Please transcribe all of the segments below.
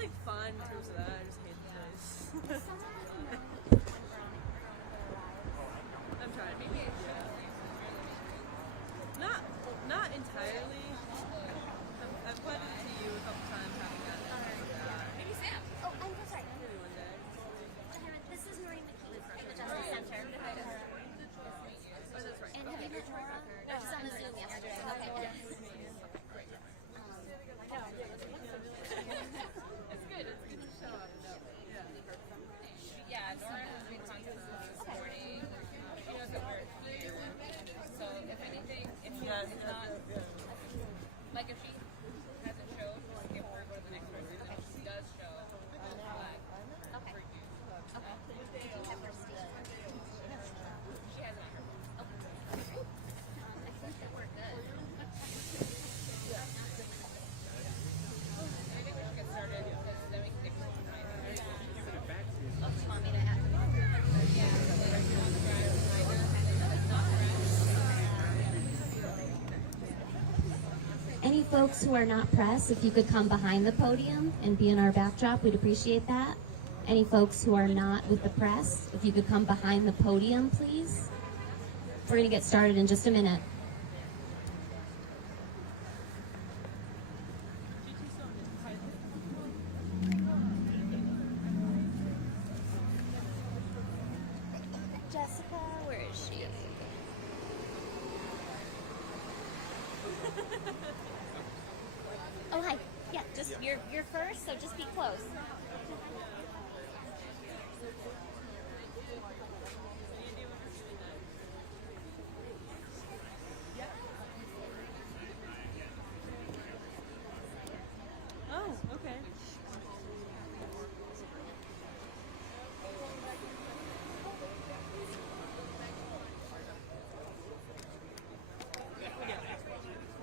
like fun in terms of that. I just hate the place. I'm trying. Yeah. Not entirely. I've put it to you a couple times. Haven't gotten it. Maybe Sam. Oh, I'm so sorry. Maybe one day. This is Maureen McKee from the Justice Center. Oh, that's right. And have you met Nora? No, she's on the Zoom yesterday. Okay. It's good. It's good to show up. Yeah, Nora has been contacting us this morning. She knows that we're here. So if anything, if she is not, like if she hasn't showed, we'll give her go to the next person. If she does show, we'll flag for you. Okay. Do you have her station? She hasn't heard. I think that we're good. Maybe we should get started because then we can get people behind her. Oh, you want me to add? Yeah, so they're on the drive behind her. Not Any folks who are not press, if you could come behind the podium and be in our backdrop, we'd appreciate that. Any folks who are not with the press, if you could come behind the podium, please. We're going to get started in just a minute. Jessica, where is she? Oh, hi. Yeah, just you're first, so just be close. Oh, okay.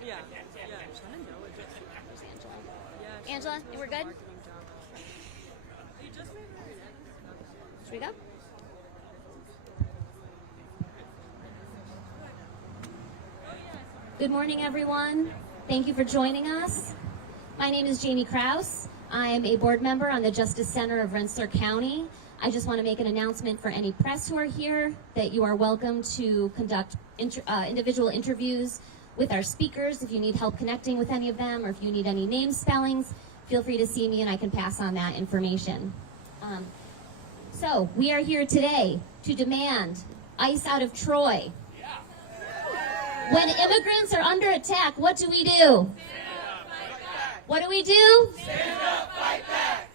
Yeah. I'm trying to know it. There's Angela. Yeah. Angela, we're good? Marketing job. You just made her react. Should we go? Good morning, everyone. Thank you for joining us. My name is Jamie Krause. I am a board member on the Justice Center of Rensselaer County. I just want to make an announcement for any press who are here that you are welcome to conduct individual interviews with our speakers. If you need help connecting with any of them or if you need any name spellings, feel free to see me and I can pass on that information. So we are here today to demand ICE out of Troy. When immigrants are under attack, what do we do? What do we do? Stand up, fight back.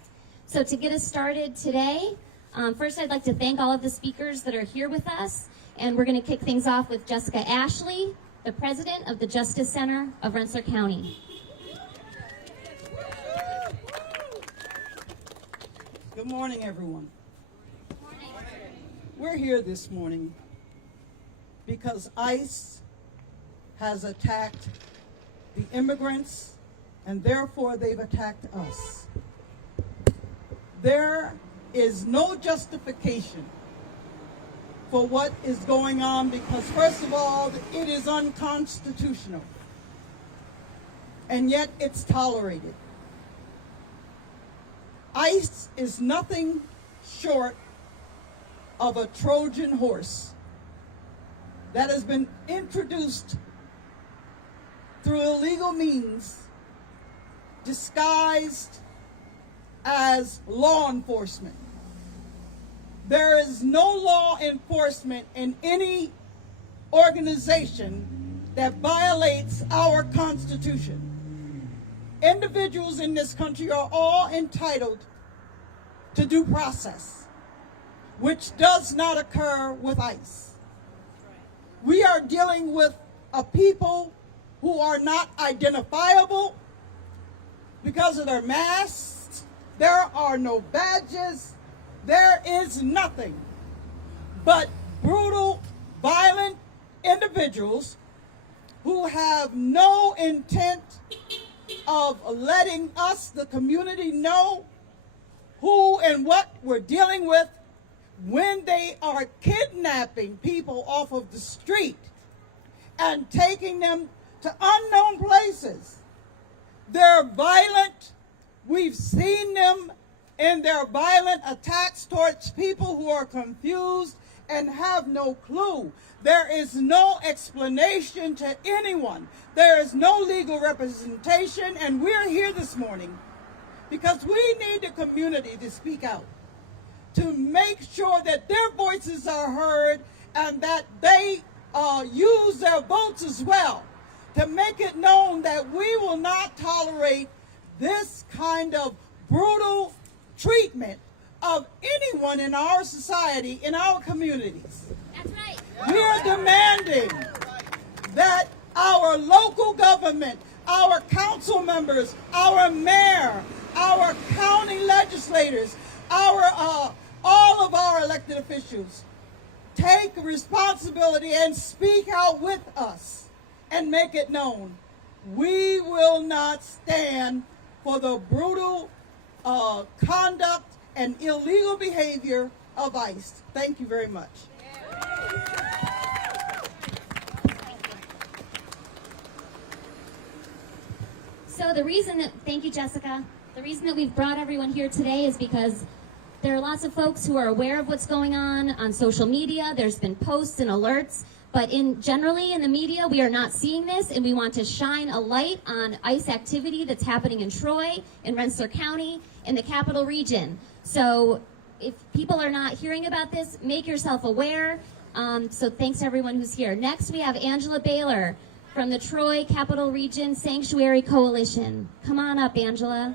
So to get us started today, first I'd like to thank all of the speakers that are here with us. And we're going to kick things off with Jessica Ashley, the president of the Justice Center of Rensselaer County. Good morning, everyone. We're here this morning because ICE has attacked the immigrants and therefore they've attacked us. There is no justification for what is going on because, first of all, it is unconstitutional, and yet it's tolerated. ICE is nothing short of a Trojan horse that has been introduced through illegal means, disguised as law enforcement. There is no law enforcement in any organization that violates our Constitution. Individuals in this country are all entitled to due process, which does not occur with ICE. We are dealing with a people who are not identifiable because of their masks. There are no badges. There is nothing but brutal, violent individuals who have no intent of letting us, the community, know who and what we're dealing with when they are kidnapping people off of the street and taking them to unknown places. They're violent. We We've seen them in their violent attacks towards people who are confused and have no clue. There is no explanation to anyone. There is no legal representation, and we're here this morning because we need the community to speak out, to make sure that their voices are heard and that they use their votes as well, to make it known that we will not tolerate this kind of brutal treatment of anyone in our society, in our communities. That's right. We are demanding that our local government, our council members, our mayor, our county legislators, all of our elected officials take responsibility and speak out with us and make it known. We will not stand for the brutal conduct and illegal behavior of ICE. Thank you very much. So thank you, Jessica. The reason that we've brought everyone here today is because there are lots of folks who are aware of what's going on social media. There's been posts and alerts, but generally in the media, we are not seeing this, and we want to shine a light on ICE activity that's happening in Troy, in Rensselaer County, in the Capital Region. So if people are not hearing about this, make yourself aware. So thanks to everyone who's here. Next, we have Angela Baylor from the Troy Capital Region Sanctuary Coalition. Come on up, Angela.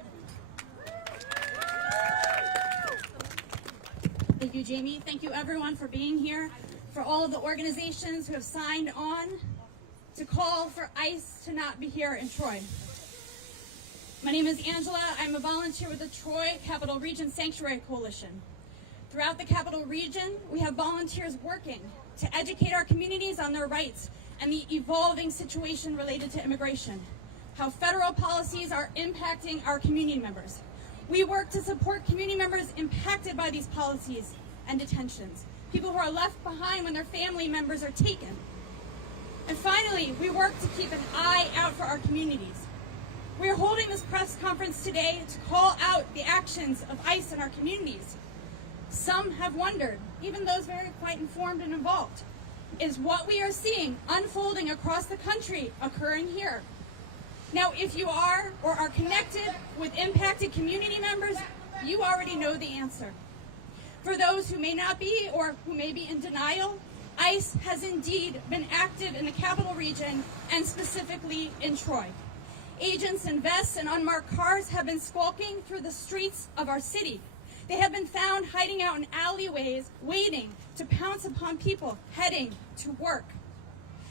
Thank you, Jamie. Thank you, everyone, for being here, for all of the organizations who have signed on to call for ICE to not be here in Troy. My name is Angela. I'm a volunteer with the Troy Capital Region Sanctuary Coalition. Throughout the Capital Region, we have volunteers working to educate our communities on their rights and the evolving situation related to immigration, how federal policies are impacting our community members. We work to support community members impacted by these policies and detentions, people who are left behind when their family members are taken. And finally, we work to keep an eye out for our communities. We are holding this press conference today to call out the actions of ICE in our communities. Some have wondered, even those very quite informed and involved, is what we are seeing unfolding across the country occurring here? Now, if you are or are connected with impacted community members, you already know the answer. For those who may not be or who may be in denial, ICE has indeed been active in the Capital Region and specifically in Troy. Agents in vests and unmarked cars have been skulking through the streets of our city. They have been found hiding out in alleyways, waiting to pounce upon people heading to work.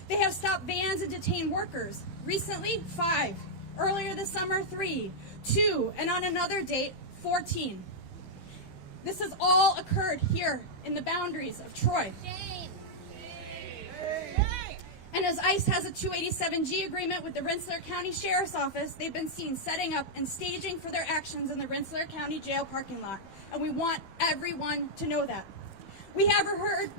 They have stopped vans and detained workers. Recently, 5. Earlier this summer, 3. 2. And on another date, 14. This has all occurred here in the boundaries of Troy. And as ICE has a 287G agreement with the Rensselaer County Sheriff's Office, they've been seen setting up and staging for their actions in the Rensselaer County Jail parking lot. And we want everyone to know that. We have heard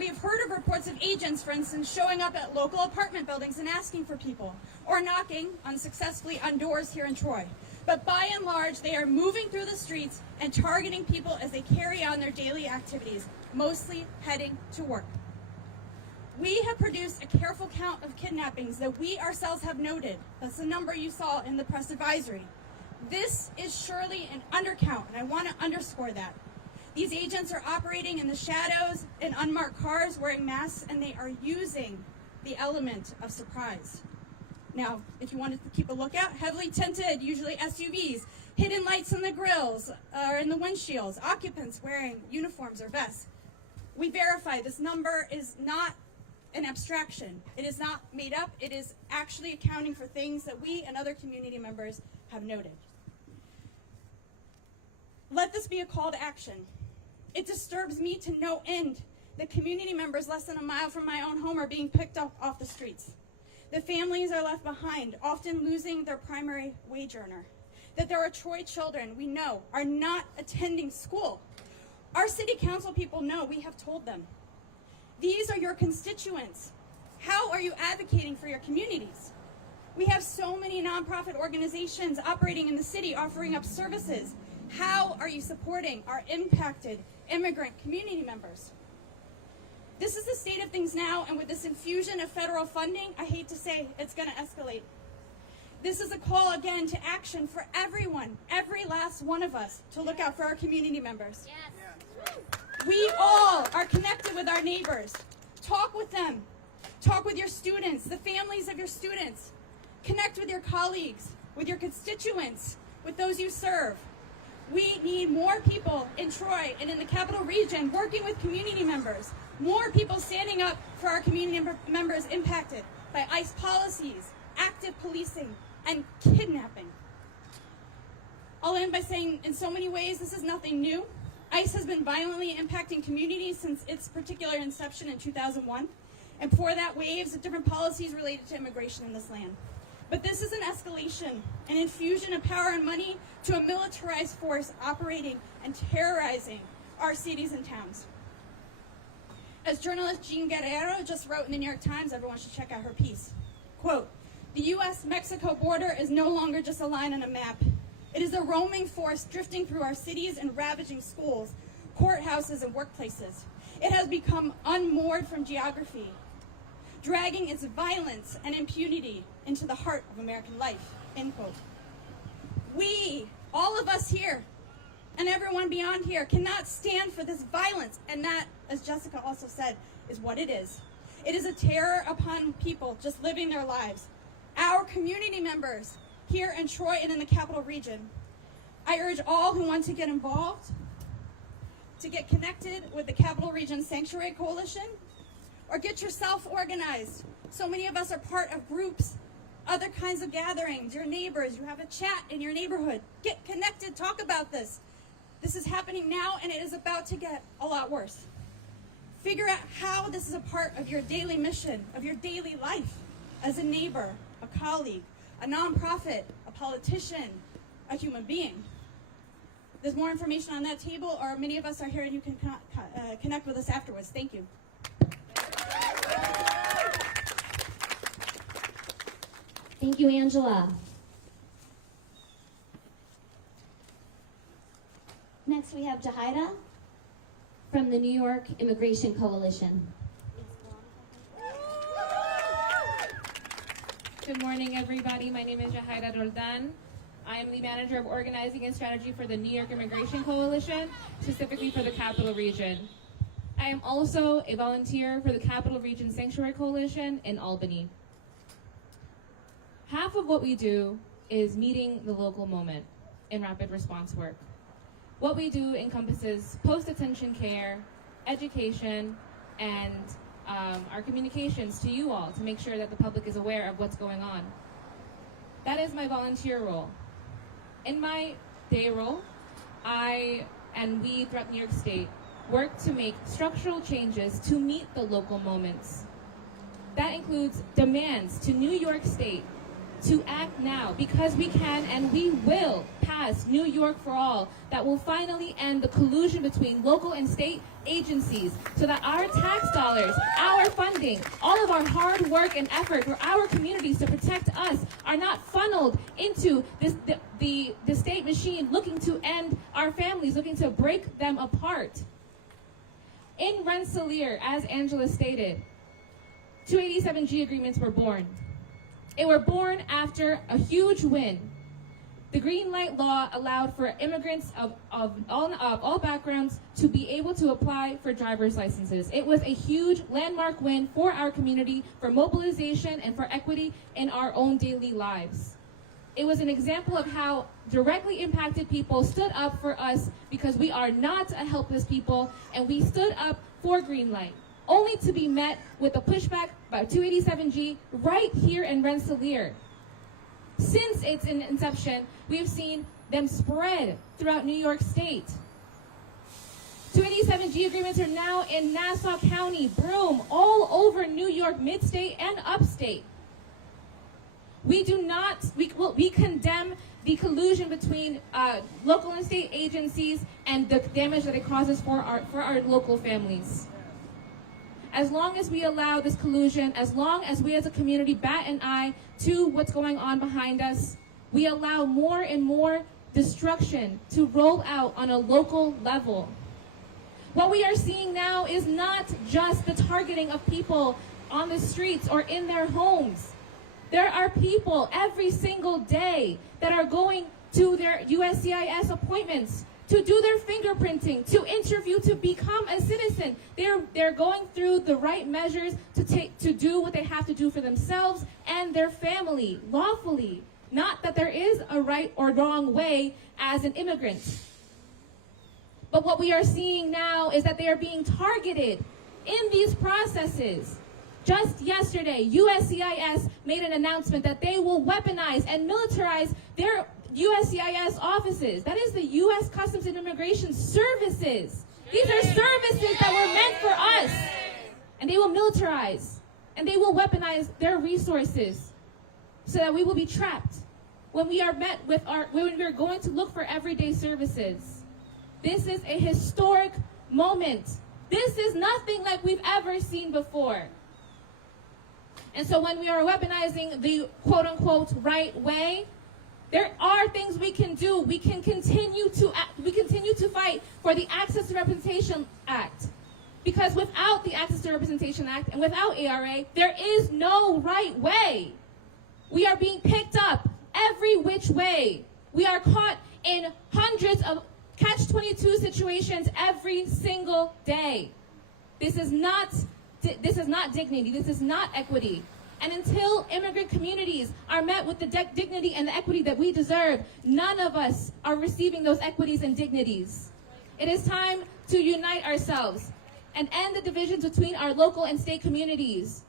of reports of agents, for instance, showing up at local apartment buildings and asking for people, or knocking unsuccessfully on doors here in Troy. But by and large, they are moving through the streets and targeting people as they carry on their daily activities, mostly heading to work. We have produced a careful count of kidnappings that we ourselves have noted. That's the number you saw in the press advisory. This is surely an undercount, and I want to underscore that. These agents are operating in the shadows in unmarked cars, wearing masks, and they are using the element of surprise. Now, if you wanted to keep a lookout, heavily tinted, usually SUVs, hidden lights in the grills or in the windshields, occupants wearing uniforms or vests. We verify this number is not an abstraction. It is not made up. It is actually accounting for things that we and other community members have noted. Let this be a call to action. It disturbs me to no end that community members less than a mile from my own home are being picked up off the streets. The families are left behind, often losing their primary wage earner. That there are Troy children we know are not attending school. Our city council people know, we have told them. These are your constituents. How are you advocating for your communities? We have so many nonprofit organizations operating in the city offering up services. How are you supporting our impacted immigrant community members? This is the state of things now, and with this infusion of federal funding, I hate to say it's going to escalate. This is a call again to action for everyone, every last one of us, to look out for our community members. Yes. We all are connected with our neighbors. Talk with them. Talk with your students, the families of your students. Connect with your colleagues, with your constituents, with those you serve. We need more people in Troy and in the capital region working with community members. More people standing up for our community members impacted by ICE policies, active policing, and kidnapping. I'll end by saying, in so many ways, this is nothing new. ICE has been violently impacting communities since its particular inception in 2001. And before that, waves of different policies related to immigration in this land. But this is an escalation, an infusion of power and money to a militarized force operating and terrorizing our cities and towns. As journalist Jean Guerrero just wrote in the New York Times, everyone should check out her piece. Quote, "The U.S.-Mexico border is no longer just a line on a map. It is a roaming force drifting through our cities and ravaging schools, courthouses, and workplaces. It has become unmoored from geography, dragging its violence and impunity into the heart of American life," end quote. We, all of us here, and everyone beyond here, cannot stand for this violence, and that, as Jessica also said, is what it is. It is a terror upon people just living their lives. Our community members here in Troy and in the capital region. I urge all who want to get involved to get connected with the Capital Region Sanctuary Coalition, or get yourself organized. So many of us are part of groups, other kinds of gatherings, your neighbors, you have a chat in your neighborhood. Get connected, talk about this. This is happening now, and it is about to get a lot worse. Figure out how this is a part of your daily mission, of your daily life, as a neighbor, a colleague, a nonprofit, a politician, a human being. There's more information on that table, or many of us are here and you can connect with us afterwards. Thank you. Thank you, Angela. Next, we have Jahida from the New York Immigration Coalition. Good morning, everybody. My name is Jahida Roldan. I am the manager of organizing and strategy for the New York Immigration Coalition, specifically for the Capital Region. I am also a volunteer for the Capital Region Sanctuary Coalition in Albany. Half of what we do is meeting the local moment in rapid response work. What we do encompasses post-detention care, education, and our communications to you all to make sure that the public is aware of what's going on. That is my volunteer role. In my day role, I and we throughout New York State work to make structural changes to meet the local moments. That includes demands to New York State to act now, because we can and we will pass New York for All that will finally end the collusion between local and state agencies, so that our tax dollars, our funding, all of our hard work and effort for our communities to protect us are not funneled into the state machine looking to end our families, looking to break them apart. In Rensselaer, as Angela stated, 287G agreements were born. They were born after a huge win. The Green Light Law allowed for immigrants of all backgrounds to be able to apply for driver's licenses. It was a huge landmark win for our community, for mobilization and for equity in our own daily lives. It was an example of how directly impacted people stood up for us, because we are not a helpless people, and we stood up for Green Light, only to be met with a pushback by 287G right here in Rensselaer. Since its inception, we've seen them spread throughout New York State. 287G agreements are now in Nassau County, Broome, all over New York, mid-state and upstate. We condemn the collusion between local and state agencies and the damage that it causes for our local families. as long as we allow this collusion, as long as we as a community bat an eye to what's going on behind us, we allow more and more destruction to roll out on a local level. What we are seeing now is not just the targeting of people on the streets or in their homes. There are people every single day that are going to their USCIS appointments to do their fingerprinting, to interview, to become a citizen. They're going through the right measures to do what they have to do for themselves and their family lawfully. Not that there is a right or wrong way as an immigrant. But what we are seeing now is that they are being targeted in these processes. Just yesterday, USCIS made an announcement that they will weaponize and militarize their USCIS offices. That is the U.S. Customs and Immigration Services. These are services that were meant for us. And they will militarize and they will weaponize their resources so that we will be trapped when we are met with when we are going to look for everyday services. This is a historic moment. This is nothing like we've ever seen before. And so when we are weaponizing the quote-unquote right way, there are things we can do. We can continue to fight for the Access to Representation Act. Because without the Access to Representation Act and without ARA, there is no right way. We are being picked up every which way. We are caught in hundreds of catch-22 situations every single day. This is not dignity. This is not equity. And until immigrant communities are met with the dignity and the equity that we deserve, none of us are receiving those equities and dignities. It is time to unite ourselves and end the divisions between our local and state communities.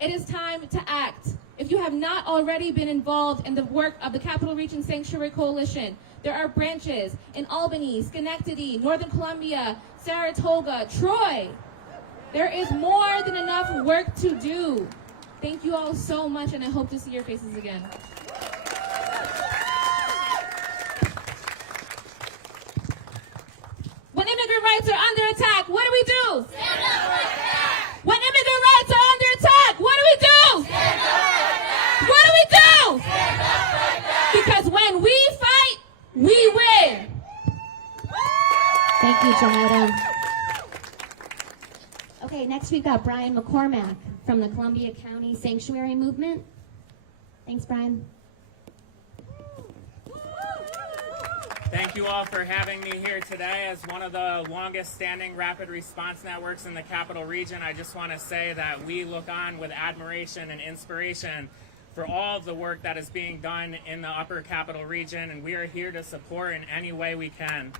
It is time to act. If you have not already been involved in the work of the Capital Region Sanctuary Coalition, there are branches in Albany, Schenectady, Northern Columbia, Saratoga, Troy. There is more than enough work to do. Thank you all so much, and I hope to see your faces again. When immigrant rights are under attack, what do? Stand up like that. When immigrant rights are under attack, what do? Stand up like that. What do? Stand up like that. Because when we fight, we win. Thank you, Janetta. Okay, next we've got Brian McCormack from the Columbia County Sanctuary Movement. Thanks, Brian. Thank you all for having me here today. As one of the longest standing rapid response networks in the Capital Region, I just want to say that we look on with admiration and inspiration for all of the work that is being done in the Upper Capital Region, and we are here to support in any way we can.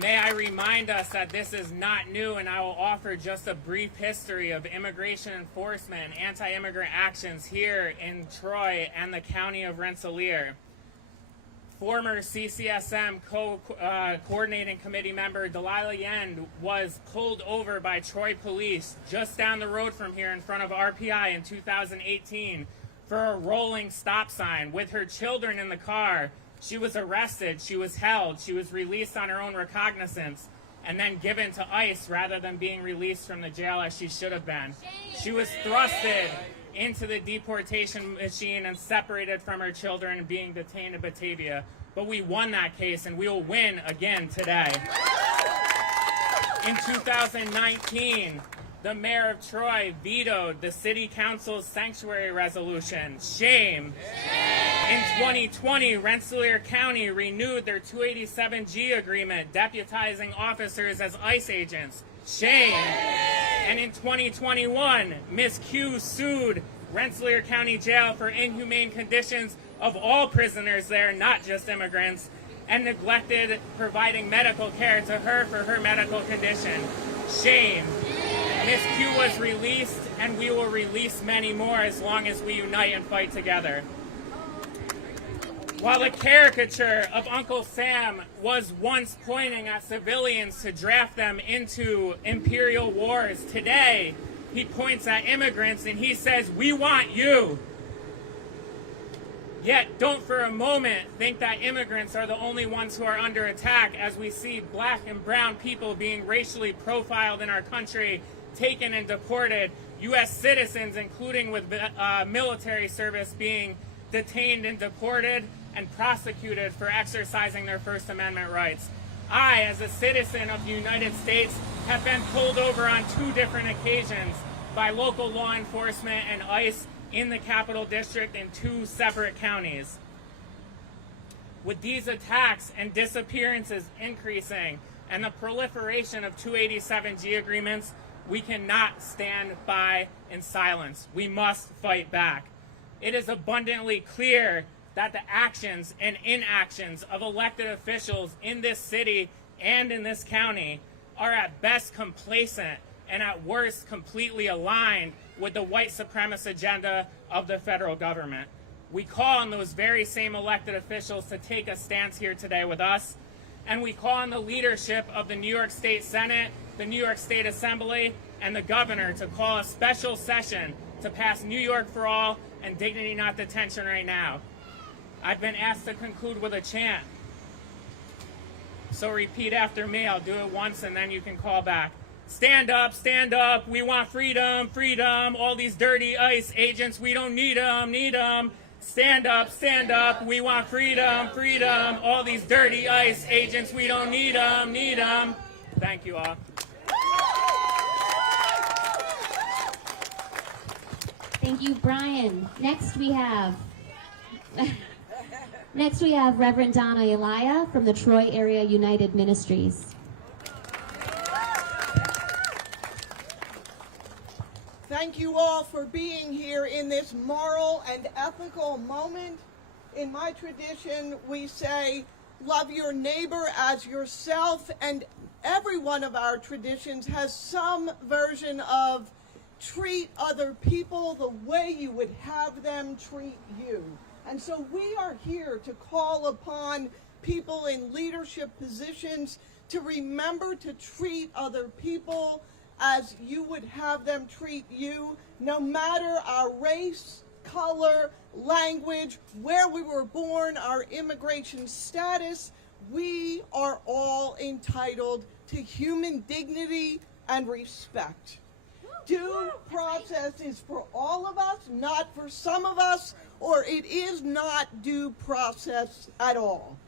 May I remind us that this is not new, and I will offer just a brief history of immigration enforcement and anti-immigrant actions here in Troy and the County of Rensselaer. Former CCSM coordinating committee member Delilah Yend was pulled over by Troy police just down the road from here in front of RPI in 2018 for a rolling stop sign with her children in the car. She was arrested, she was held, she was released on her own recognizance, and then given to ICE rather than being released from the jail as she should have been. She was thrusted into the deportation machine and separated from her children and being detained in Batavia. But we won that case, and we will win again today. In 2019, the mayor of Troy vetoed the city council's sanctuary resolution. Shame. In 2020, Rensselaer County renewed their 287G agreement, deputizing officers as ICE agents. Shame. And in 2021, Ms. Q sued Rensselaer County Jail for inhumane conditions of all prisoners there, not just immigrants, and neglected providing medical care to her for her medical condition. Shame. Ms. Q was released, and we will release many more as long as we unite and fight together. While a caricature of Uncle Sam was once pointing at civilians to draft them into imperial wars, today he points at immigrants and he says, "We want you." Yet don't for a moment think that immigrants are the only ones who are under attack, as we see black and brown people being racially profiled in our country, taken and deported, U.S. citizens, including with military service, being detained and deported and prosecuted for exercising their First Amendment rights. I, as a citizen of the United States, have been pulled over on 2 different occasions by local law enforcement and ICE in the Capital District in 2 separate counties. With these attacks and disappearances increasing and the proliferation of 287G agreements, we cannot stand by in silence. We must fight back. It is abundantly clear that the actions and inactions of elected officials in this city and in this county are at best complacent and at worst completely aligned with the white supremacist agenda of the federal government. We call on those very same elected officials to take a stance here today with us, and we call on the leadership of the New York State Senate, the New York State Assembly, and the governor to call a special session to pass New York for All and Dignity Not Detention right now. I've been asked to conclude with a chant, so repeat after me. I'll do it once and then you can call back. Stand up, we want freedom, freedom. All these dirty ICE agents, we don't need them. Stand up, we want freedom, freedom. All these dirty ICE agents, we don't need them. Thank you all. Thank you, Brian. Next we have Reverend Donna Elia from the Troy Area United Ministries. Thank you all for being here in this moral and ethical moment. In my tradition, we say, love your neighbor as yourself, and every one of our traditions has some version of treat other people the way you would have them treat you. And so we are here to call upon people in leadership positions to remember to treat other people as you would have them treat you, no matter our race, color, language, where we were born, our immigration status. We are all entitled to human dignity and respect. Due process is for all of us, not for some of us, or it is not due process at all.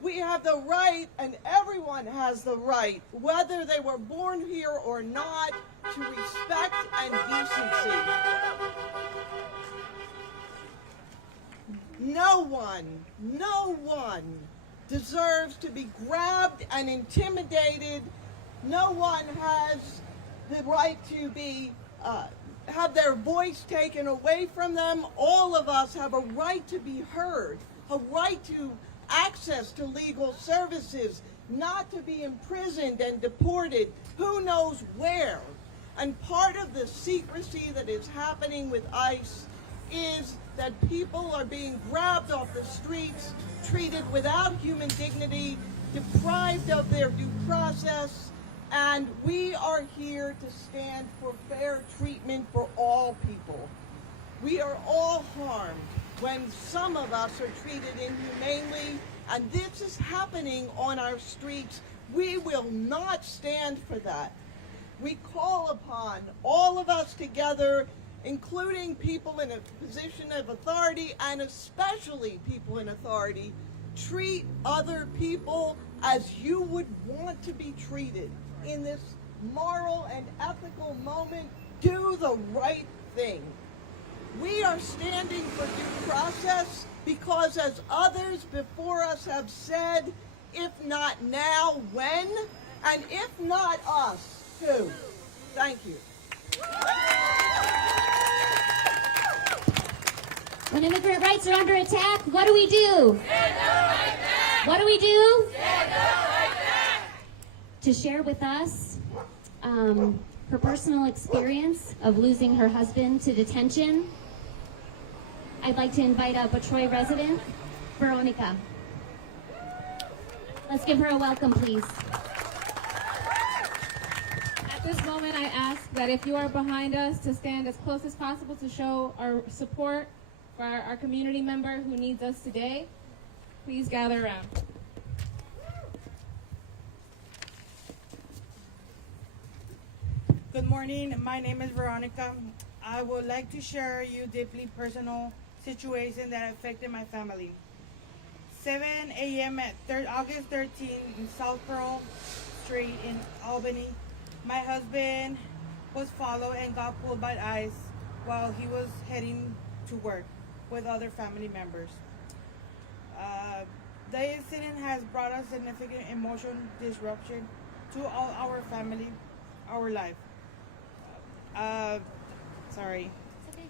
We have the right, and everyone has the right, whether they were born here or not, to respect and decency. No one deserves to be grabbed and intimidated. No one has the right to be have their voice taken away from them. All of us have a right to be heard, a right to access to legal services, not to be imprisoned and deported who knows where. And part of the secrecy that is happening with ICE is that people are being grabbed off the streets, treated without human dignity, deprived of their due process, and we are here to stand for fair treatment for all people. We are all harmed when some of us are treated inhumanely, and this is happening on our streets. We will not stand for that. We call upon all of us together, including people in a position of authority, and especially people in authority, treat other people as you would want to be treated. In this moral and ethical moment, do the right thing. We are standing for due process because, as others before us have said, if not now, when? And if not us, who? Thank you. When immigrant rights are under attack, what do we do? Stand up like that. What do we do? Stand up like that. To share with us her personal experience of losing her husband to detention, I'd like to invite up a Troy resident, Veronica. Let's give her a welcome, please. At this moment, I ask that if you are behind us, to stand as close as possible to show our support for for our community member who needs us today. Please gather around. Good morning. My name is Veronica. I would like to share you deeply personal situation that affected my family. 7 a.m. at August 13 in South Pearl Street in Albany. My husband was followed and got pulled by ICE while he was heading to work with other family members. The incident has brought us significant emotional disruption to all our family, our life. Sorry. It's okay.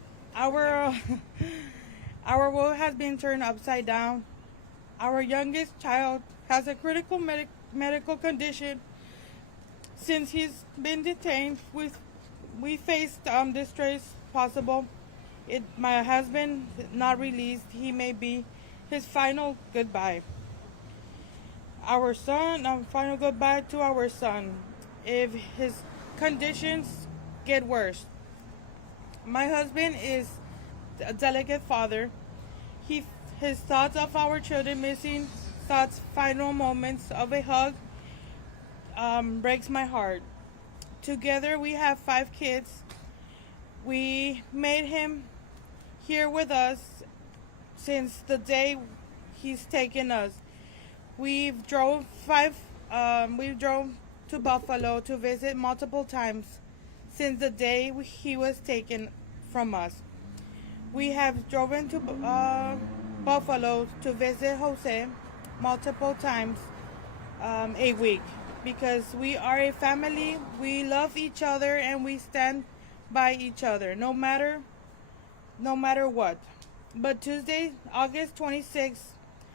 Our world has been turned upside down. Our youngest child has a critical medical condition. Since he's been detained, we faced distress possible. My husband not released. He may be his final goodbye. Our son, final goodbye to our son. If his conditions get worse. My husband is a delicate father. His thoughts of our children missing, thoughts, final moments of a hug, breaks my heart. Together we have 5 kids. We made him here with us since the day he's taken us. We've drove to Buffalo to visit multiple times since the day he was taken from us. We have driven to Buffalo to visit Jose multiple times a week because we are a family. We love each other and we stand by each other no matter what. But Tuesday, August 26th,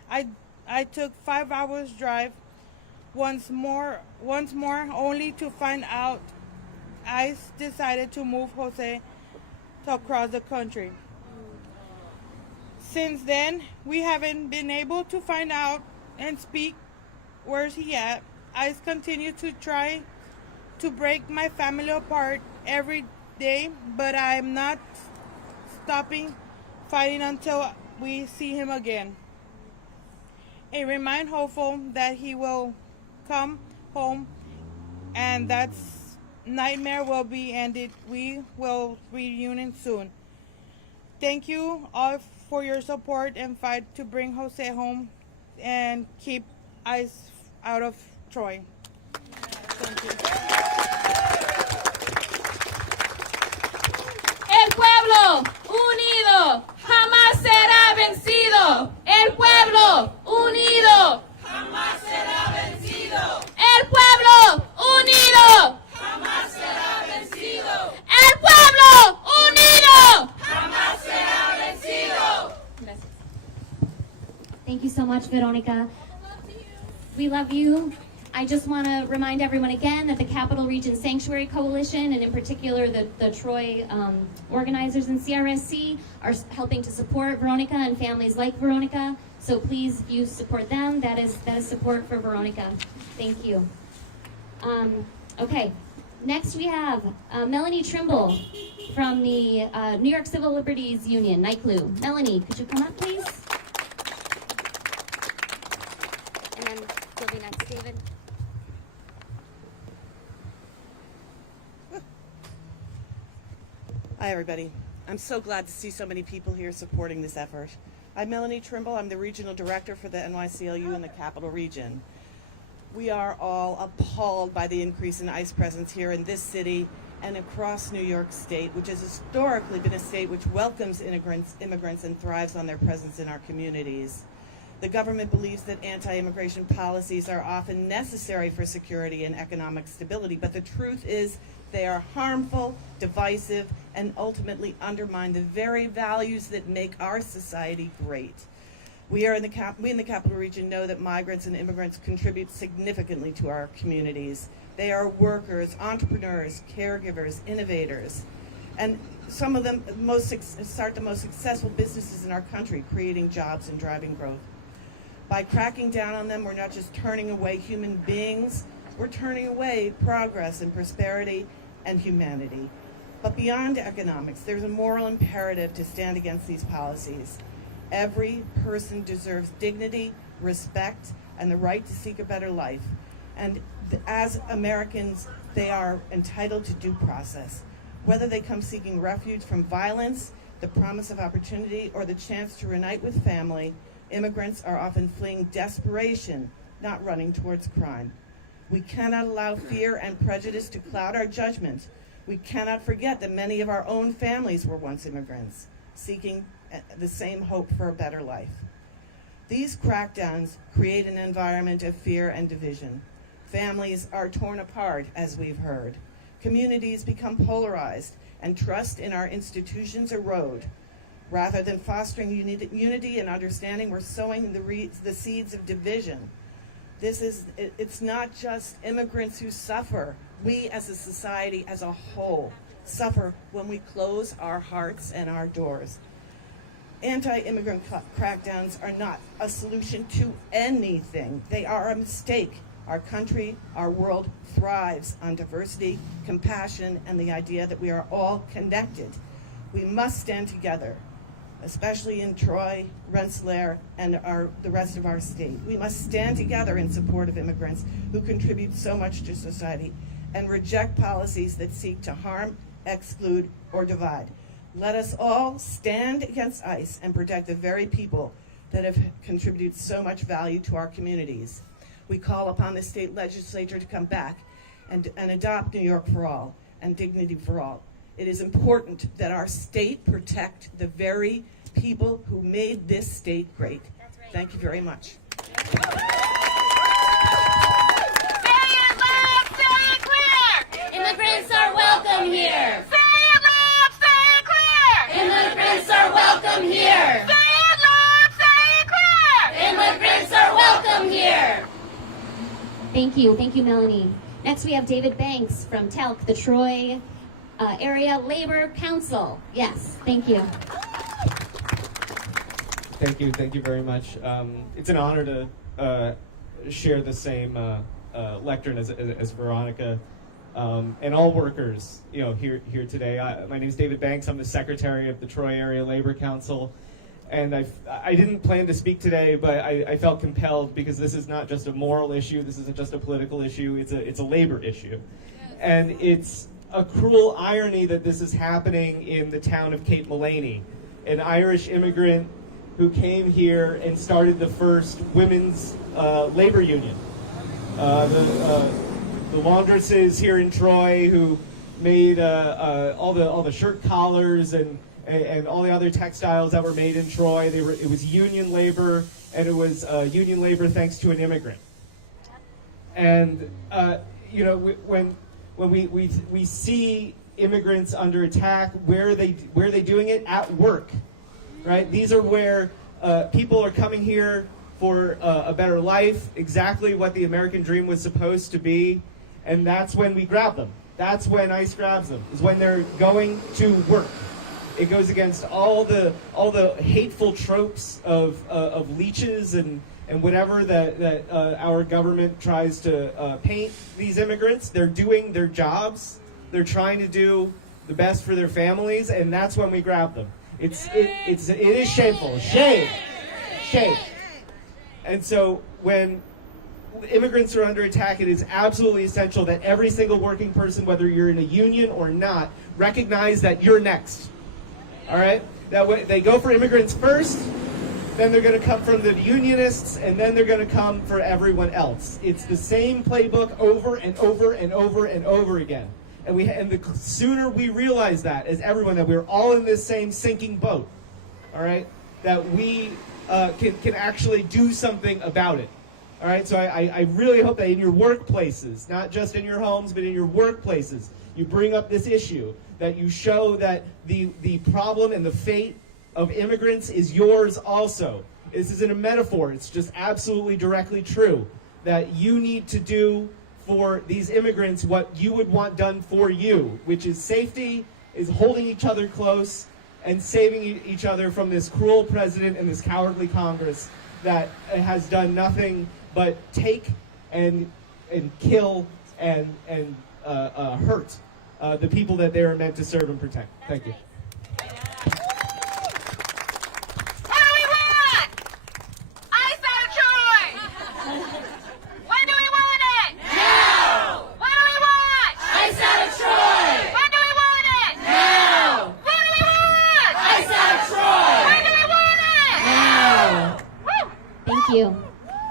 I took 5 hours drive once more only to find out ICE decided to move Jose to across the country. Since then, we haven't been able to find out and speak where's he at. ICE continue to try to break my family apart every day, but I'm not stopping fighting until we see him again. I remain hopeful that he will come home and that nightmare will be ended. We will reunion soon. Thank you all for your support and fight to bring Jose home and keep ICE out of Troy. Thank you. El pueblo unido jamás será vencido. El pueblo unido Jamás será vencido. El pueblo unido Jamás será vencido. El pueblo unido. Jamás será vencido. Gracias. Thank you so much, Veronica. We love you. I just want to remind everyone again that the Capital Region Sanctuary Coalition, and in particular the Troy organizers and CRSC, are helping to support Veronica and families like Veronica. So please, if you support them, that is support for Veronica. Thank you. Okay, next we have Melanie Trimble from the New York Civil Liberties Union, NYCLU. Melanie, could you come up, please? And then you'll be next, David. Hi, everybody. I'm so glad to see so many people here supporting this effort. I'm Melanie Trimble. I'm the Regional Director for the NYCLU in the Capital Region. We are all appalled by the increase in ICE presence here in this city and across New York State, which has historically been a state which welcomes immigrants and thrives on their presence in our communities. The government believes that anti-immigration policies are often necessary for security and economic stability, but the truth is they are harmful, divisive, and ultimately undermine the very values that make our society great. We in the Capital Region know that migrants and immigrants contribute significantly to our communities. They are workers, entrepreneurs, caregivers, innovators, and some of them start the most successful businesses in our country, creating jobs and driving growth. By cracking down on them, we're not just turning away human beings, we're turning away progress and prosperity and humanity. But beyond economics, there's a moral imperative to stand against these policies. Every person deserves dignity, respect, and the right to seek a better life. And as Americans, they are entitled to due process. Whether they come seeking refuge from violence, the promise of opportunity, or the chance to reunite with family, immigrants are often fleeing desperation, not running towards crime. We cannot allow fear and prejudice to cloud our judgment. We cannot forget that many of our own families were once immigrants, seeking the same hope for a better life. These crackdowns create an environment of fear and division. Families are torn apart, as we've heard. Communities become polarized, and trust in our institutions erode. Rather than fostering unity and understanding, we're sowing the seeds of division. It's not just immigrants who suffer. We as a society as a whole suffer when we close our hearts and our doors. Anti-immigrant crackdowns are not a solution to anything. They are a mistake. Our country, our world thrives on diversity, compassion, and the idea that we are all connected. We must stand together, especially in Troy, Rensselaer, and the rest of our state. We must stand together in support of immigrants who contribute so much to society and reject policies that seek to harm, exclude, or divide. Let us all stand against ICE and protect the very people that have contributed so much value to our communities. We call upon the state legislature to come back and adopt New York for All and Dignity for All. It is important that our state protect the very people who made this state great. That's right. Thank you very much. Immigrants are welcome here. Say it loud, say it clear. Immigrants are welcome here. Say it loud, say it clear. Immigrants are welcome here. Thank you, Melanie. Next we have David Banks from TELC, the Troy Area Labor Council. Yes, thank you. Thank you very much. It's an honor to share the same lectern as Veronica and all workers, here today. My name is David Banks. I'm the secretary of the Troy Area Labor Council, and I didn't plan to speak today, but I felt compelled because this is not just a moral issue. This isn't just a political issue. It's a labor issue, and it's a cruel irony that this is happening in the town of Cape Mullaney, an Irish immigrant who came here and started the first women's labor union. The laundresses here in Troy who made all the shirt collars and all the other textiles that were made in Troy. It was union labor, and it was union labor thanks to an immigrant. And when we see immigrants under attack, where are they doing it? At work, right? These are where people are coming here for a better life, exactly what the American dream was supposed to be, and that's when we grab them. That's when ICE grabs them, is when they're going to work. It goes against all the hateful tropes of leeches and whatever that our government tries to paint these immigrants. They're doing their jobs. They're trying to do the best for their families, and that's when we grab them. It is shameful. Shame. And so when immigrants are under attack, it is absolutely essential that every single working person, whether you're in a union or not, recognize that you're next. All right? That way, they go for immigrants first, then they're going to come from the unionists, and then they're going to come for everyone else. It's the same playbook over and over and over and over again. And the sooner we realize that, as everyone, that we're all in this same sinking boat, all right, that we can actually do something about it. All right, so I really hope that in your workplaces, not just in your homes, but in your workplaces, you bring up this issue, that you show that the problem and the fate of immigrants is yours also. This isn't a metaphor. It's just absolutely directly true that you need to do for these immigrants what you would want done for you, which is safety, is holding each other close, and saving each other from this cruel president and this cowardly Congress that has done nothing but take and kill and hurt the people that they are meant to serve and protect. Thank you. What do we want? Ice out of Troy! When do we want it? Now! What do we want? Ice out of Troy! When do we want it? Now! What do we want? Ice out of Troy! When do we want it? Now. Woo! Thank you.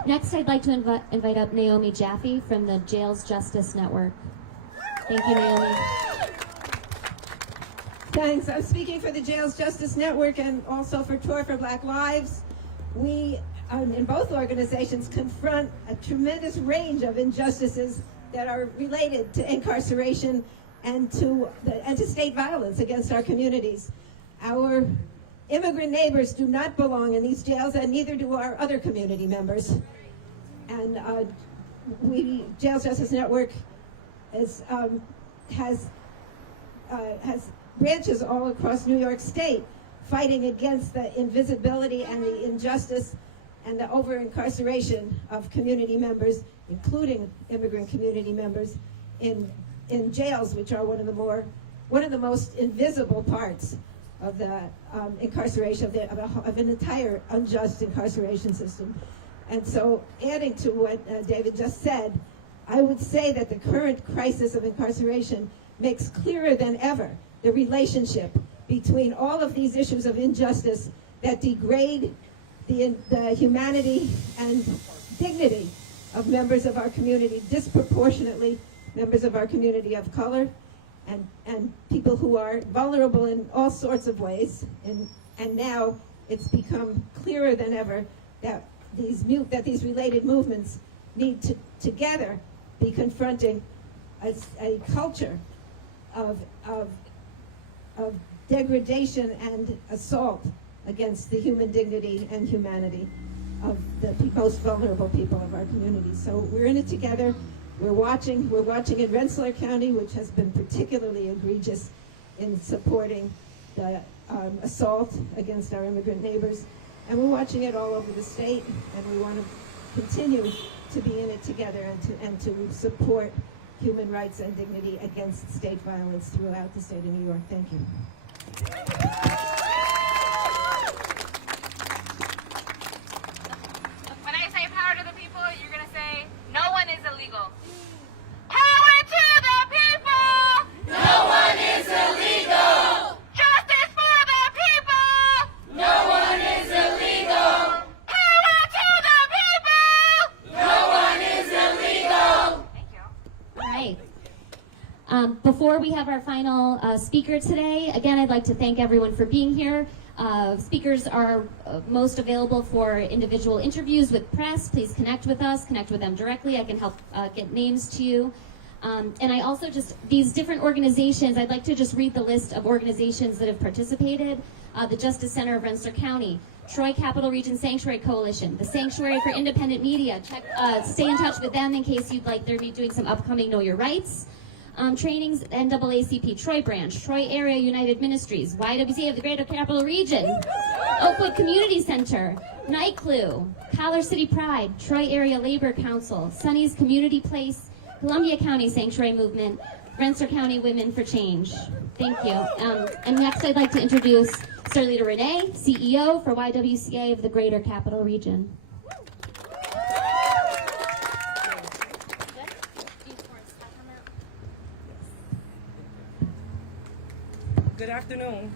Next, I'd like to invite up Naomi Jaffe from the Jails Justice Network. Thank you, Naomi. Thanks. I'm speaking for the Jails Justice Network and also for Troy for Black Lives. We, in both organizations, confront a tremendous range of injustices that are related to incarceration and to state violence against our communities. Our immigrant neighbors do not belong in these jails, and neither do our other community members. And Jails Justice Network has branches all across New York State fighting against the invisibility and the injustice and the over-incarceration of community members, including immigrant community members, in jails, which are one of the most invisible parts of the incarceration of an entire unjust incarceration system. And so, adding to what David just said, I would say that the current crisis of incarceration makes clearer than ever the relationship between all of these issues of injustice that degrade the humanity and dignity of members of our community, disproportionately members of our community of color, and people who are vulnerable in all sorts of ways. And now it's become clearer than ever that these related movements need to together be confronting a culture of degradation and assault against the human dignity and humanity of the most vulnerable people of our community. So we're in it together. We're watching in Rensselaer County, which has been particularly egregious in supporting the assault against our immigrant neighbors. And we're watching it all over the state, and we want to continue to be in it together and to support human rights and dignity against state violence throughout the state of New York. Thank you. When I say power to the people, you're going to say, no one is illegal. Power to the people! No one is illegal! Justice for the people! No one is illegal! Power to the people! No one is illegal! Thank you. All right. Before we have our final speaker today, again, I'd like to thank everyone for being here. Speakers are most available for individual interviews with press. Please connect with us, connect with them directly. I can help get names to you. And I also these different organizations, I'd like to just read the list of organizations that have participated. The Justice Center of Rensselaer County, Troy Capital Region Sanctuary Coalition, the Sanctuary for Independent Media. Stay in touch with them in case you'd like them to be doing some upcoming Know Your Rights trainings. NAACP Troy Branch, Troy Area United Ministries, YWCA of the Greater Capital Region, Oakwood Community Center, NICLU, Collar City Pride, Troy Area Labor Council, Sunny's Community Place, Columbia County Sanctuary Movement, Rensselaer County Women for Change. Thank you. And next I'd like to introduce Starlita Renee, CEO for YWCA of the Greater Capital Region. Good afternoon.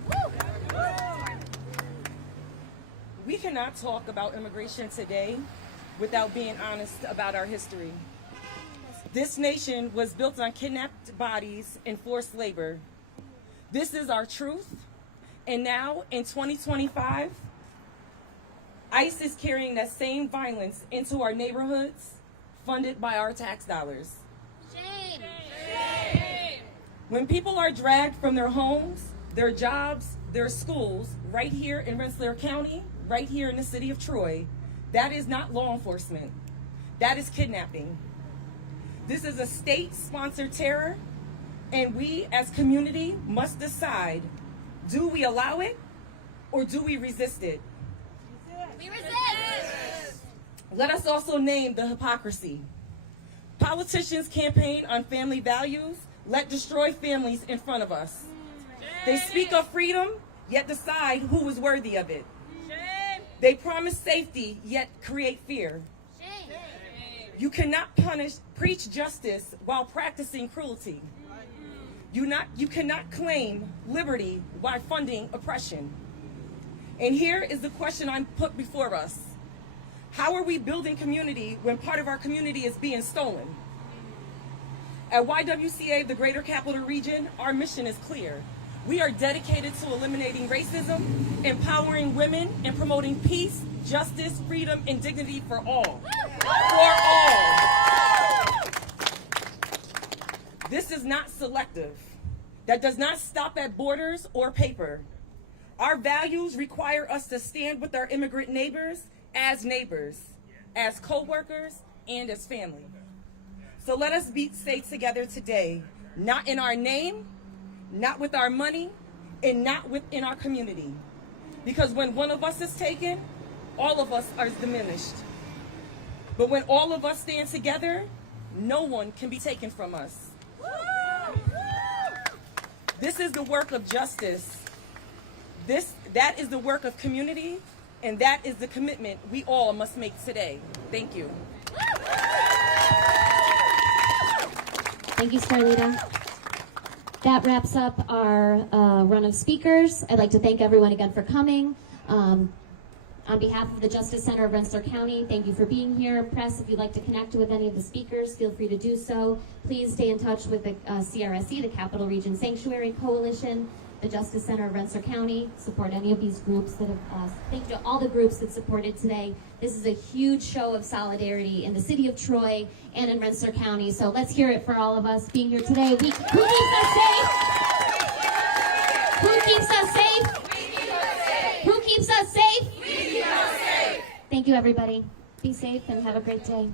We cannot talk about immigration today without being honest about our history. This nation was built on kidnapped bodies and forced labor. This is our truth. And now, in 2025, ICE is carrying that same violence into our neighborhoods, funded by our tax dollars. Shame. Shame. When people are dragged from their homes, their jobs, their schools, right here in Rensselaer County, right here in the city of Troy, that is not law enforcement. That is kidnapping. This is a state-sponsored terror, and we as community must decide, do we allow it or do we resist it? We resist! Let us also name the hypocrisy. Politicians campaign on family values, let destroy families in front of us. They speak of freedom, yet decide who is worthy of it. They promise safety, yet create fear. You cannot preach justice while practicing cruelty. You cannot claim liberty while funding oppression. And here is the question I'm put before us. How are we building community when part of our community is being stolen? At YWCA, the Greater Capital Region, our mission is clear. We are dedicated to eliminating racism, empowering women, and promoting peace, justice, freedom, and dignity for all. For all. This is not selective. That does not stop at borders or paper. Our values require us to stand with our immigrant neighbors, as co-workers, and as family. So let us stay together today, not in our name, not with our money, and not within our community. Because when one of us is taken, all of us are diminished. But when all of us stand together, no one can be taken from us. This is the work of justice. That is the work of community, and that is the commitment we all must make today. Thank you. Thank you, Starlita. That wraps up our run of speakers. I'd like to thank everyone again for coming. On behalf of the Justice Center of Rensselaer County, thank you for being here. Press, if you'd like to connect with any of the speakers, feel free to do so. Please stay in touch with the CRSC, the Capital Region Sanctuary Coalition, the Justice Center of Rensselaer County. Support any of these groups that have, thank you to all the groups that supported today. This is a huge show of solidarity in the city of Troy and in Rensselaer County. So let's hear it for all of us being here today. Who keeps us safe? Who keeps us safe? Who keeps us safe? Thank you, everybody. Be safe and have a great day.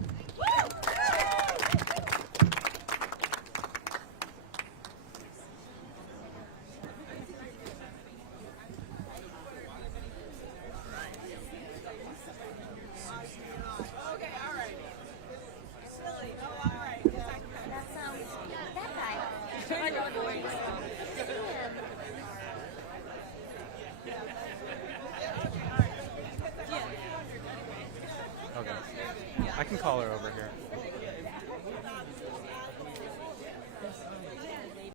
I can call her over here.